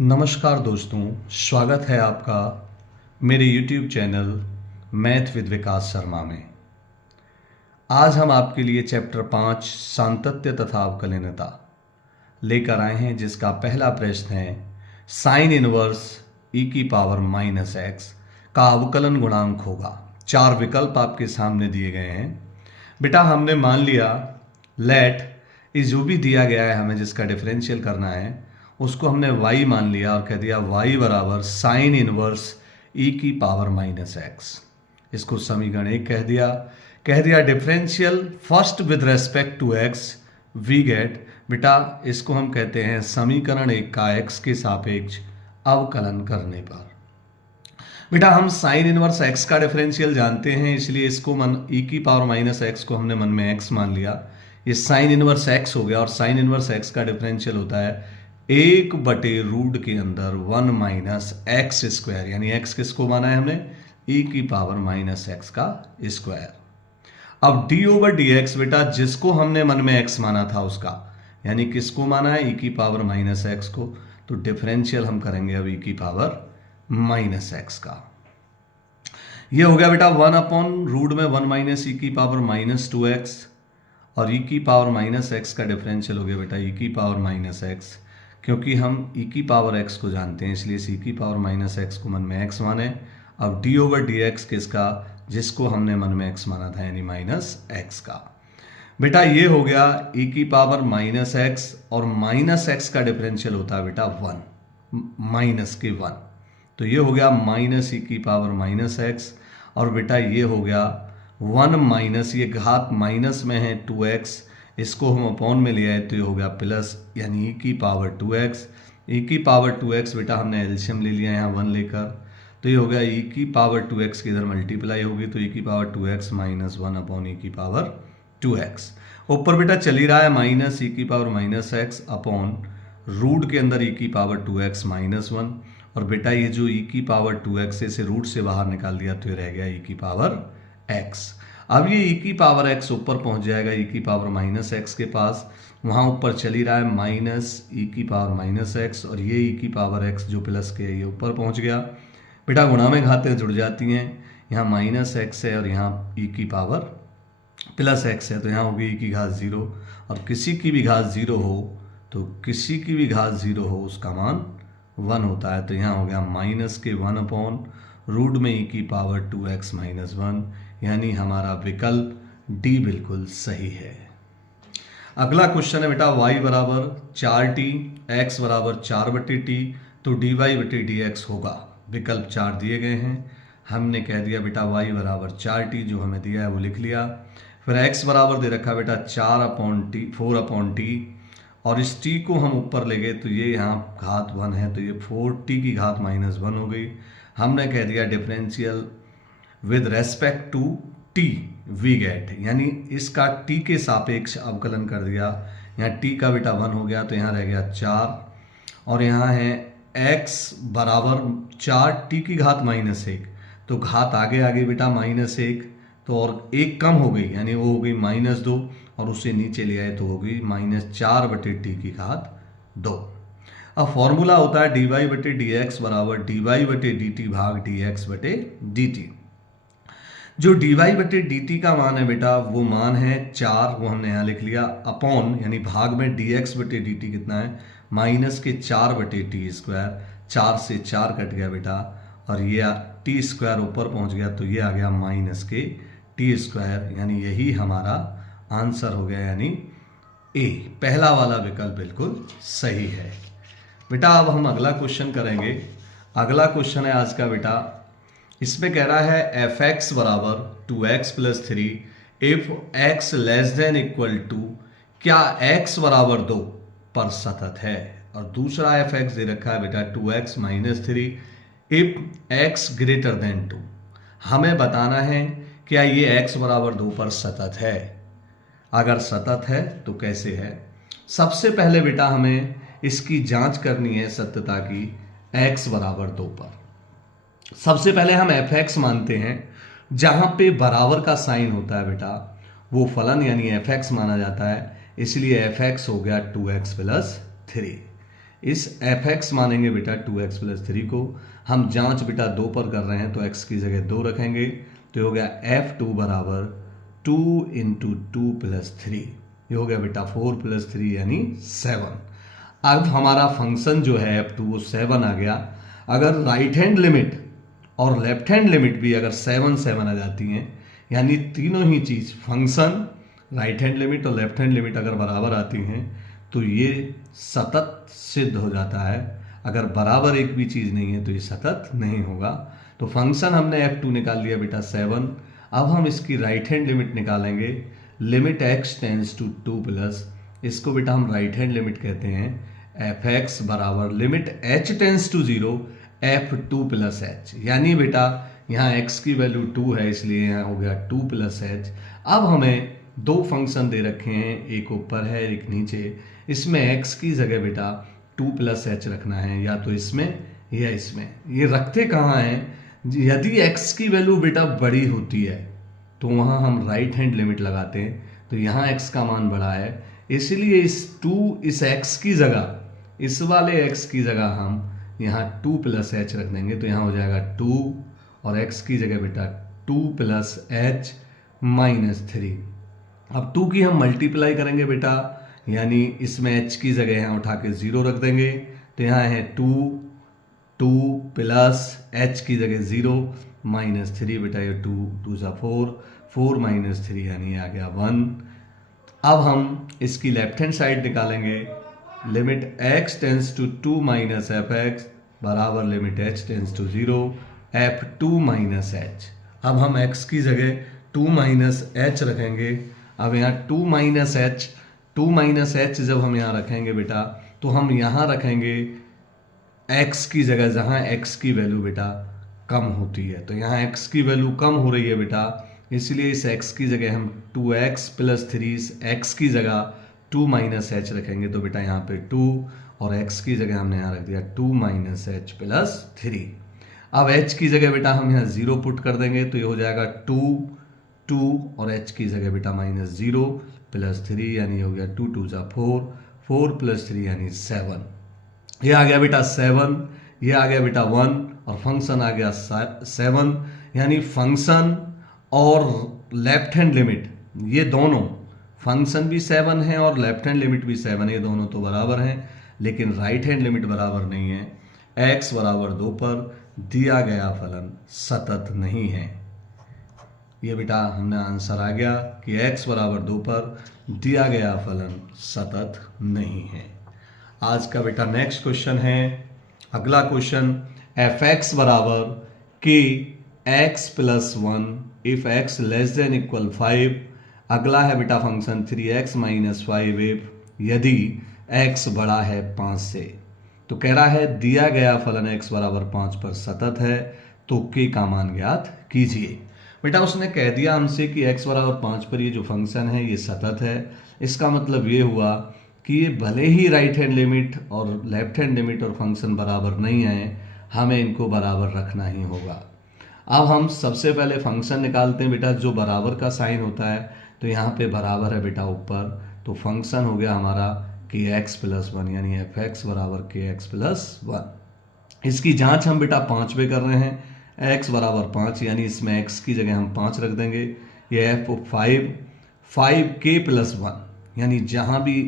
नमस्कार दोस्तों, स्वागत है आपका मेरे YouTube चैनल मैथ विद विकास शर्मा में। आज हम आपके लिए चैप्टर 5 सातत्य तथा अवकलनीयता लेकर आए हैं, जिसका पहला प्रश्न है साइन इनवर्स e की पावर माइनस एक्स का अवकलन गुणांक होगा। 4 विकल्प आपके सामने दिए गए हैं। बेटा हमने मान लिया लेट इस जो भी दिया गया है हमें जिसका डिफरेंशियल करना है उसको हमने y मान लिया और कह दिया y बराबर साइन इनवर्स e की पावर माइनस एक्स। इसको समीकरण 1 कह दिया differential first with respect to x we get. बेटा इसको हम कहते हैं समीकरण 1 का x के सापेक्ष अवकलन करने पर। बेटा हम साइन इनवर्स x का डिफरेंशियल जानते हैं, इसलिए इसको e की पावर माइनस एक्स को हमने मन में x मान लिया। ये साइन इनवर्स x हो गया और साइन इनवर्स x का डिफरेंशियल होता है 1/रूट के अंदर 1 माइनस एक्स स्क्वायर, यानी x किसको माना है हमने e की पावर माइनस एक्स का स्क्वायर। अब d ओवर डी एक्स बेटा जिसको हमने मन में x माना था उसका, यानी किसको माना है e की पावर माइनस एक्स को, तो डिफरेंशियल हम करेंगे अब e की पावर माइनस एक्स का। ये हो गया बेटा 1/रूट में 1 माइनस e की पावर माइनस 2x और e की पावर माइनस एक्स का डिफरेंशियल हो गया बेटा e की पावर माइनस एक्स। क्योंकि हम e की पावर x को जानते हैं इसलिए c की पावर माइनस एक्स को मन में x माने। अब d ओवर डी एक्स किसका, जिसको हमने मन में x माना था यानी माइनस x का। बेटा ये हो गया e की पावर माइनस एक्स और माइनस एक्स का डिफरेंशियल होता है बेटा 1 माइनस के 1, तो ये हो गया माइनस e की पावर माइनस एक्स। और बेटा ये हो गया 1 माइनस ये घात माइनस में है 2x, इसको हम अपॉन में लिया है तो ये हो गया प्लस, यानी e की पावर 2x। e की पावर 2x बेटा हमने एलसीएम ले लिया यहाँ 1 लेकर, तो ये हो गया e की पावर 2x की इधर मल्टीप्लाई होगी तो e की power 2x minus 1 upon e की पावर 2x। ऊपर बेटा चल ही रहा है माइनस e की power minus x upon root के अंदर e की पावर 2x माइनस 1, और बेटा ये जो e की पावर 2x इसे रूट से बाहर निकाल दिया तो ये रह गया e की पावर x। अब ये e की पावर x ऊपर पहुंच जाएगा e की पावर माइनस एक्स के पास, वहां ऊपर चल ही रहा है माइनस e की पावर माइनस एक्स, और ये e की पावर x जो प्लस के है ये ऊपर पहुंच गया। बेटा गुणा में घातें जुड़ जाती हैं, यहाँ माइनस एक्स है और यहाँ e की पावर प्लस एक्स है, तो यहाँ होगी e की घात 0, और किसी की भी घात 0 हो तो किसी की भी घात 0 हो उसका मान 1 होता है, तो यहाँ हो गया माइनस के 1 अपॉन रूट में e की पावर 2x माइनस 1, यानी हमारा विकल्प डी बिल्कुल सही है। अगला क्वेश्चन है बेटा y बराबर 4t x बराबर 4/t तो dy/dx होगा। विकल्प 4 दिए गए हैं, हमने कह दिया बेटा y बराबर 4t जो हमें दिया है वो लिख लिया। फिर x बराबर दे रखा बेटा 4/t और इस t को हम ऊपर ले गए तो ये यहाँ घात 1 है तो ये 4t की घात माइनस 1 हो गई। हमने कह दिया differential with respect to t we get, यानी इसका t के सापेक्ष अवकलन कर दिया। यहाँ t का बेटा 1 हो गया तो यहाँ रह गया 4, और यहाँ है x बराबर 4t की घात माइनस 1, तो घात आगे आ गई बेटा माइनस 1, तो और एक कम हो गई यानी वो हो गई माइनस 2, और उससे नीचे ले आए तो हो गई माइनस 4/t की घात 2। अब फॉर्मूला होता है dy/dx बराबर dy/dt भाग dx/dt। जो dy/dt का मान है बेटा वो मान है 4, वो हमने यहाँ लिख लिया, अपॉन यानी भाग में dx/dt कितना है माइनस के 4/t स्क्वायर, 4 से 4 कट गया बेटा, और ये t स्क्वायर ऊपर पहुंच गया तो ये आ गया माइनस के t स्क्वायर, यानी यही हमारा आंसर हो गया, यानी ए पहला वाला विकल्प बिल्कुल सही है। बेटा अब हम अगला क्वेश्चन करेंगे। अगला क्वेश्चन है आज का बेटा, इसमें कह रहा है fx बराबर 2x + 3 if x less than equal to क्या x बराबर 2 पर सतत है, और दूसरा fx दे रखा है बेटा 2x - 3 if x greater than 2। हमें बताना है क्या ये x बराबर 2 पर सतत है, अगर सतत है तो कैसे है। सबसे पहले बेटा हमें इसकी जांच करनी है सत्यता की x बराबर 2 पर। सबसे पहले हम fx मानते हैं, जहां पे बराबर का साइन होता है बेटा वो फलन यानी fx माना जाता है, इसलिए fx हो गया 2x + 3। इस एफ एक्स मानेंगे बेटा 2x प्लस 3 को। हम जांच बेटा 2 पर कर रहे हैं तो x की जगह 2 रखेंगे, तो हो गया f2 बराबर 2 इंटू 2 प्लस 3, ये हो गया बेटा 4 प्लस 3 यानी 7। अब हमारा फंक्शन जो है f2 वो 7 आ गया। अगर राइट हैंड लिमिट और लेफ्ट हैंड लिमिट भी अगर 7 7 आ जाती हैं, यानी तीनों ही चीज़ फंक्शन, राइट हैंड लिमिट और लेफ्ट हैंड लिमिट अगर बराबर आती हैं तो ये सतत सिद्ध हो जाता है। अगर बराबर एक भी चीज़ नहीं है तो ये सतत नहीं होगा। तो फंक्शन हमने f2 निकाल लिया बेटा 7। अब हम इसकी राइट हैंड लिमिट निकालेंगे, limit x tends to 2 plus, इसको बेटा हम राइट हैंड लिमिट कहते हैं, एफ एक्स बराबर limit h tends to 0 f2 plus h, यानी बेटा यहाँ x की वैल्यू 2 है इसलिए यहाँ हो गया 2 प्लस h। अब हमें दो फंक्शन दे रखे हैं, एक ऊपर है एक नीचे, इसमें x की जगह बेटा 2 प्लस h रखना है, या तो इसमें या इसमें। ये रखते कहाँ हैं? यदि x की वैल्यू बेटा बड़ी होती है तो वहाँ हम राइट हैंड लिमिट लगाते हैं, तो यहाँ x का मान बड़ा है इसलिए इस x की जगह, इस वाले x की जगह हम यहाँ 2 प्लस h रख देंगे, तो यहाँ हो जाएगा 2 और x की जगह बेटा 2 प्लस h माइनस 3। अब 2 की हम मल्टीप्लाई करेंगे बेटा, यानी इसमें h की जगह यहाँ उठा के 0 रख देंगे, तो यहाँ है 2 प्लस h की जगह 0 माइनस 3 बेटा, ये 2 2 सा 4 माइनस 3 यानी आ गया 1। अब हम इसकी लेफ्ट हैंड साइड निकालेंगे, limit x tends to 2 minus f x बराबर limit h tends to 0 f2 minus h। अब हम x की जगह 2 माइनस h रखेंगे। अब यहाँ 2 माइनस h जब हम यहाँ रखेंगे बेटा, तो हम यहाँ रखेंगे x की जगह जहाँ x की वैल्यू बेटा कम होती है, तो यहाँ x की वैल्यू कम हो रही है बेटा, इसलिए इस x की जगह हम 2x प्लस 3 x की जगह 2 माइनस h रखेंगे, तो बेटा यहाँ पे 2 और x की जगह हमने यहाँ रख दिया 2 माइनस h प्लस 3। अब h की जगह बेटा हम यहाँ 0 पुट कर देंगे, तो ये हो जाएगा 2 और h की जगह बेटा माइनस 0 प्लस 3 यानी हो गया 2 2 जा 4 प्लस 3 यानी 7। ये आ गया बेटा 7, ये आ गया बेटा 1 और फंक्शन आ गया 7, यानी फंक्शन और लेफ्ट हैंड लिमिट ये दोनों, फंक्शन भी 7 है और लेफ्ट हैंड लिमिट भी 7 है, ये दोनों तो बराबर हैं, लेकिन राइट हैंड लिमिट बराबर नहीं है। x बराबर 2 पर दिया गया फलन सतत नहीं है। ये बेटा हमने आंसर आ गया कि x बराबर 2 पर दिया गया फलन सतत नहीं है। आज का बेटा नेक्स्ट क्वेश्चन है, अगला क्वेश्चन, एफ एक्स बराबर के x plus 1 if x less than equal 5। अगला है बेटा फंक्शन 3x माइनस 5 इफ यदि x बड़ा है 5 से। तो कह रहा है दिया गया फलन x बराबर 5 पर सतत है, तो k का मान ज्ञात कीजिए। बेटा उसने कह दिया हमसे कि x बराबर 5 पर ये जो फंक्शन है ये सतत है, इसका मतलब ये हुआ कि ये भले ही राइट हैंड लिमिट और लेफ्ट हैंड लिमिट और फंक्शन बराबर नहीं आए, हमें इनको बराबर रखना ही होगा। अब हम सबसे पहले फंक्शन निकालते हैं बेटा, जो बराबर का साइन होता है, तो यहाँ पे बराबर है बेटा ऊपर, तो फंक्शन हो गया हमारा के एक्स प्लस 1 यानी एफ एक्स बराबर के एक्स प्लस 1। इसकी जांच हम बेटा 5 पे कर रहे हैं, x बराबर 5 यानी इसमें x की जगह हम 5 रख देंगे, ये f 5 k प्लस 1 यानी जहाँ भी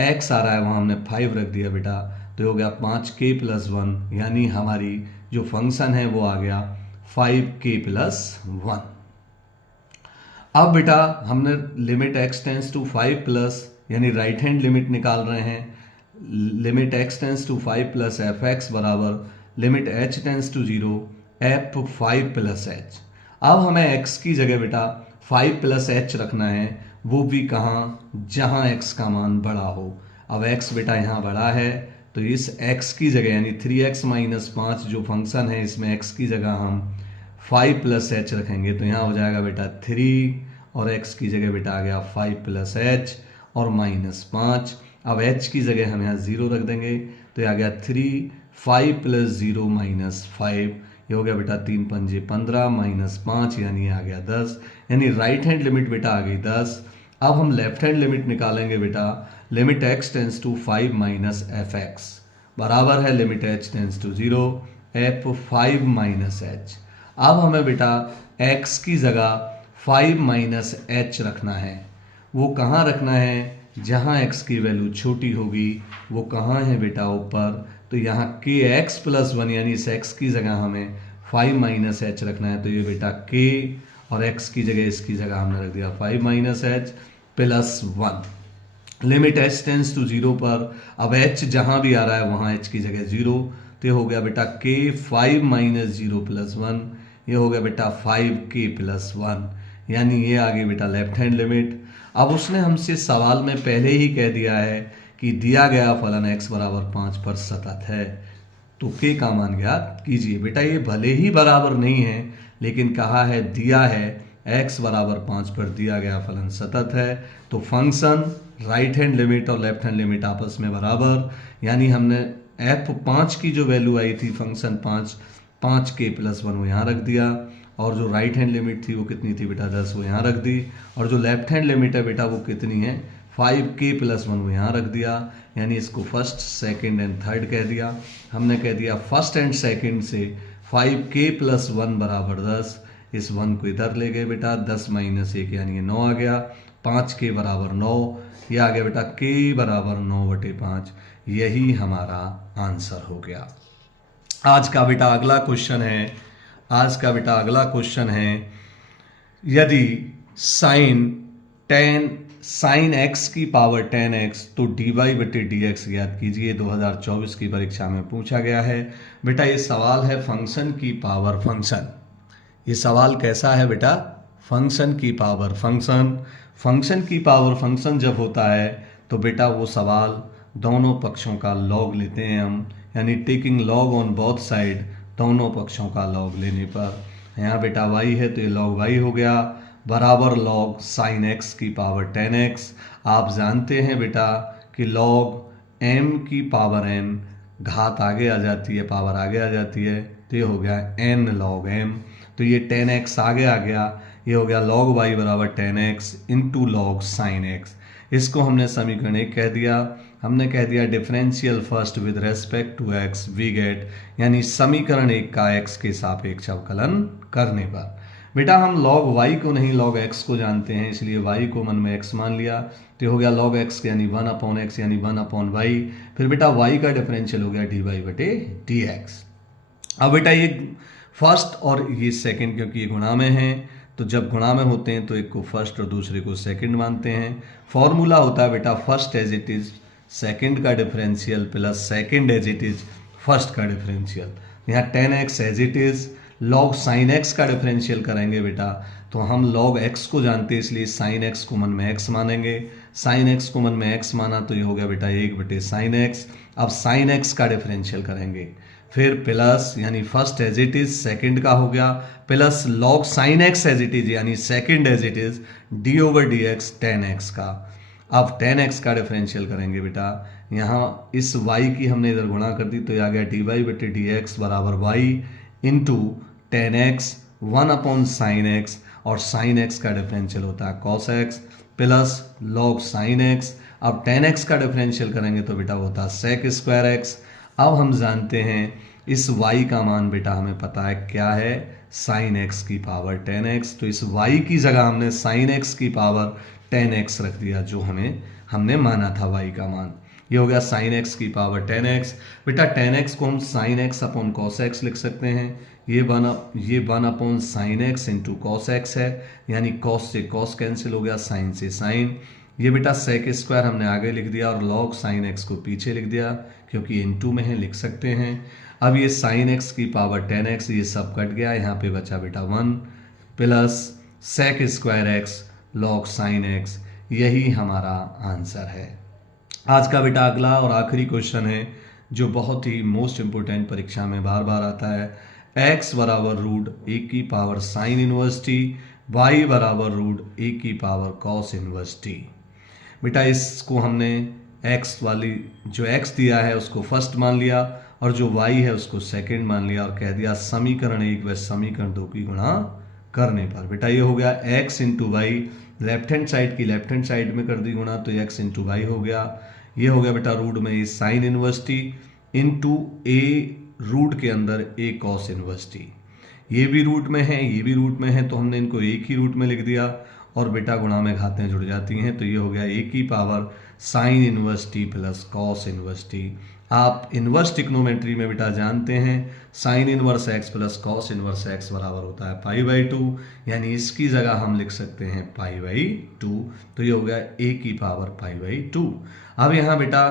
x आ रहा है वहाँ हमने 5 रख दिया बेटा, तो हो गया 5k प्लस 1 यानी हमारी जो फंक्शन है वो आ गया 5k प्लस 1। अब बेटा हमने limit x tends to 5 plus यानी राइट हैंड लिमिट निकाल रहे हैं, limit x tends to 5 plus f x बराबर limit h tends to 0 f5 plus h। अब हमें x की जगह बेटा 5 प्लस h रखना है, वो भी कहाँ, जहाँ x का मान बड़ा हो। अब x बेटा यहाँ बड़ा है, तो इस x की जगह यानी 3x माइनस 5 जो फंक्शन है इसमें x की जगह हम 5 प्लस h रखेंगे, तो यहाँ हो जाएगा बेटा 3 और x की जगह बेटा आ गया 5 प्लस h और माइनस 5। अब h की जगह हम यहाँ 0 रख देंगे, तो ये आ गया 3 5 प्लस 0 माइनस 5, ये हो गया बेटा 3 पंजे 15 माइनस 5 यानी ये आ गया 10, यानी राइट हैंड लिमिट बेटा आ गई 10। अब हम लेफ्ट हैंड लिमिट निकालेंगे बेटा, limit x tends to 5 minus f x बराबर है limit h tends to 0 f 5 minus h। अब हमें बेटा x की जगह 5 माइनस h रखना है। वो कहाँ रखना है? जहाँ x की वैल्यू छोटी होगी। वो कहाँ है बेटा? ऊपर। तो यहाँ k x प्लस 1 यानी इस x की जगह हमें 5 माइनस h रखना है। तो ये बेटा k और x की जगह इसकी जगह हमने रख दिया 5 minus h plus 1। Limit h tends to 0 पर अब h जहाँ भी आ रहा है वहाँ h की जगह 0। तो ये हो गया बेटा k 5 माइनस 0 प्लस 1। ये हो गया बेटा 5k प्लस 1 यानी ये आ गई बेटा लेफ्ट हैंड लिमिट। अब उसने हमसे सवाल में पहले ही कह दिया है कि दिया गया फलन x बराबर 5 पर सतत है। तो k का मान ज्ञात कीजिए। बेटा ये भले ही बराबर नहीं है लेकिन कहा है दिया है x बराबर 5 पर दिया गया फलन सतत है। तो फंक्शन राइट हैंड लिमिट और लेफ्ट हैंड लिमिट आपस में बराबर, यानी हमने f5 की जो वैल्यू आई थी फंक्शन 5k प्लस 1 वो यहाँ रख दिया, और जो राइट हैंड लिमिट थी वो कितनी थी बेटा 10 वो यहाँ रख दी, और जो लेफ्ट हैंड लिमिट है बेटा वो कितनी है 5k प्लस 1 वो यहाँ रख दिया। यानी इसको फर्स्ट सेकंड एंड थर्ड कह दिया। हमने कह दिया फर्स्ट एंड सेकंड से 5k प्लस 1 बराबर 10। इस 1 को इधर ले गए बेटा, 10 माइनस 1 यानी ये 9 आ गया। 5k बराबर 9, ये आ गया बेटा k बराबर 9/5। यही हमारा आंसर हो गया। आज का बेटा अगला क्वेश्चन है, यदि साइन x की पावर 10x तो dy/dx ज्ञात कीजिए। 2024 की परीक्षा में पूछा गया है। बेटा ये सवाल है फंक्शन की पावर फंक्शन। ये सवाल कैसा है बेटा? फंक्शन की पावर फंक्शन। फंक्शन की पावर फंक्शन जब होता है तो बेटा वो सवाल दोनों पक्षों का लॉग लेते हैं हम, यानी taking log on both side, दोनों पक्षों का लॉग लेने पर। यहाँ बेटा y है तो ये लॉग y हो गया बराबर लॉग साइन x की पावर 10x। आप जानते हैं बेटा कि लॉग m की पावर n घात आगे आ जाती है, पावर आगे आ जाती है, तो ये हो गया n लॉग m। तो ये 10x आगे आ गया, ये हो गया log y बराबर 10x into log sine x। इसको हमने समीकरण 1 कह दिया। हमने कह दिया differential first with respect to x we get, यानी समीकरण 1 का x के सापेक्ष अवकलन करने पर। बेटा हम log y को नहीं log x को जानते हैं, इसलिए y को मन में x मान लिया। तो हो गया log x यानी 1/x यानी 1/y। फिर बेटा y का डिफरेंशियल हो गया dy/dx। अब बेटा ये फर्स्ट और ये सेकंड क्योंकि ये गुणा में हैं, तो जब गुणा में होते हैं तो एक को फर्स्ट और दूसरे को सेकंड मानते हैं। फॉर्मूला होता है बेटा first as it is second का differential plus second as it is first का डिफरेंशियल। यहाँ 10x as it is log sine x का डिफरेंशियल करेंगे बेटा, तो हम लॉग x को जानते हैं इसलिए साइन x को मन में x मानेंगे। साइन x को मन में x माना तो ये हो गया बेटा 1/साइन x। अब साइन x का डिफरेंशियल करेंगे, फिर प्लस यानी first as it is second का हो गया, plus log sine x as it is यानी second as it is d/dx 10x का। अब 10x का डिफरेंशियल करेंगे बेटा, यहाँ इस y की हमने इधर गुणा कर दी तो ये आ गया dy/dx बराबर y into 10x 1/sin x, और sin x का डिफरेंशियल होता है cos x plus log sin x। अब 10x का डिफरेंशियल करेंगे तो बेटा होता है sec² x। अब हम जानते हैं इस y का मान बेटा हमें पता है क्या है, sin x की पावर 10x। तो इस y की जगह हमने sin x की पावर 10x रख दिया, जो हमने माना था y का मान। ये हो गया sin x की पावर 10x। बेटा 10x को हम sin x upon cos x लिख सकते हैं। ये 1 upon sine x into cos x है, यानी cos से cos कैंसिल हो गया, sin से sin। ये बेटा sec² हमने आगे लिख दिया और log sin x को पीछे लिख दिया क्योंकि इंटू में है, लिख सकते हैं। अब ये sin x की पावर 10x ये सब कट गया, यहाँ पे बचा बेटा 1 plus sec² x log sin x। यही हमारा आंसर है। आज का बेटा अगला और आखिरी क्वेश्चन है जो बहुत ही मोस्ट इंपोर्टेंट परीक्षा में बार बार आता है। x बराबर रूट a की power sine inverse t, y बराबर रूट a की पावर कॉस इनवर्स t। बेटा इसको हमने x वाली जो x दिया है उसको फर्स्ट मान लिया और जो y है उसको सेकंड मान लिया और कह दिया समीकरण 1 व समीकरण 2 की गुणा करने पर। बेटा ये हो गया x into y, left hand side की लेफ्ट हैंड साइड में कर दी गुणा तो x इंटू वाई हो गया। ये हो गया बेटा रूट में ये साइन इनवर्स t इनटू ए रूट के अंदर ए कॉस इनवर्स टी। ये भी रूट में है, ये भी रूट में है, तो हमने इनको एक ही रूट में लिख दिया और बेटा गुणा में घातें जुड़ जाती हैं, तो ये हो गया ए की power sine inverse T plus cos inverse T. आप इनवर्स ट्रिग्नोमेट्री में बेटा जानते हैं sine inverse x plus cos inverse x बराबर होता है पाई बाई 2, यानी इसकी जगह हम लिख सकते हैं पाई बाई 2, तो ये हो गया ए की पावर पाई बाई 2। अब यहाँ बेटा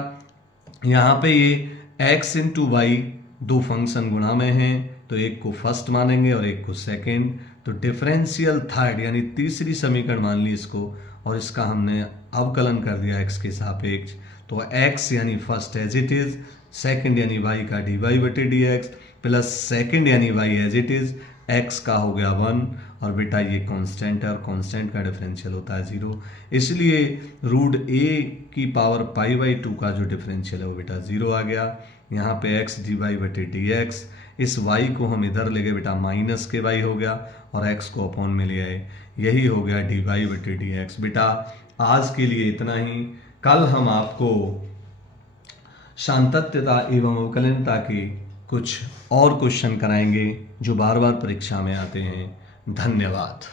यहाँ पे ये x इंटू वाई दो फंक्शन गुणा में हैं, तो एक को फर्स्ट मानेंगे और एक को सेकेंड, तो डिफरेंशियल थर्ड यानी तीसरी समीकरण मान ली इसको, और इसका हमने अवकलन कर दिया x के सापेक्ष, तो x यानी first as it is, second यानी y का डी वाई बटे डी एक्स, प्लस सेकेंड यानी y as it is, x का हो गया 1, और बेटा ये कांस्टेंट है और कांस्टेंट का डिफरेंशियल होता है 0, इसलिए रूट a की पावर पाई बाई 2 का जो डिफरेंशियल है वो बेटा 0 आ गया। यहाँ पे x डी वाई बटे डी एक्स, इस y को हम इधर ले गए बेटा माइनस के y हो गया, और x को अपॉन में ले आए, यही हो गया डी वाई बटे डी एक्स। बेटा आज के लिए इतना ही, कल हम आपको सातत्यता एवं अवकलनता के कुछ और क्वेश्चन कराएंगे जो बार बार परीक्षा में आते हैं। धन्यवाद।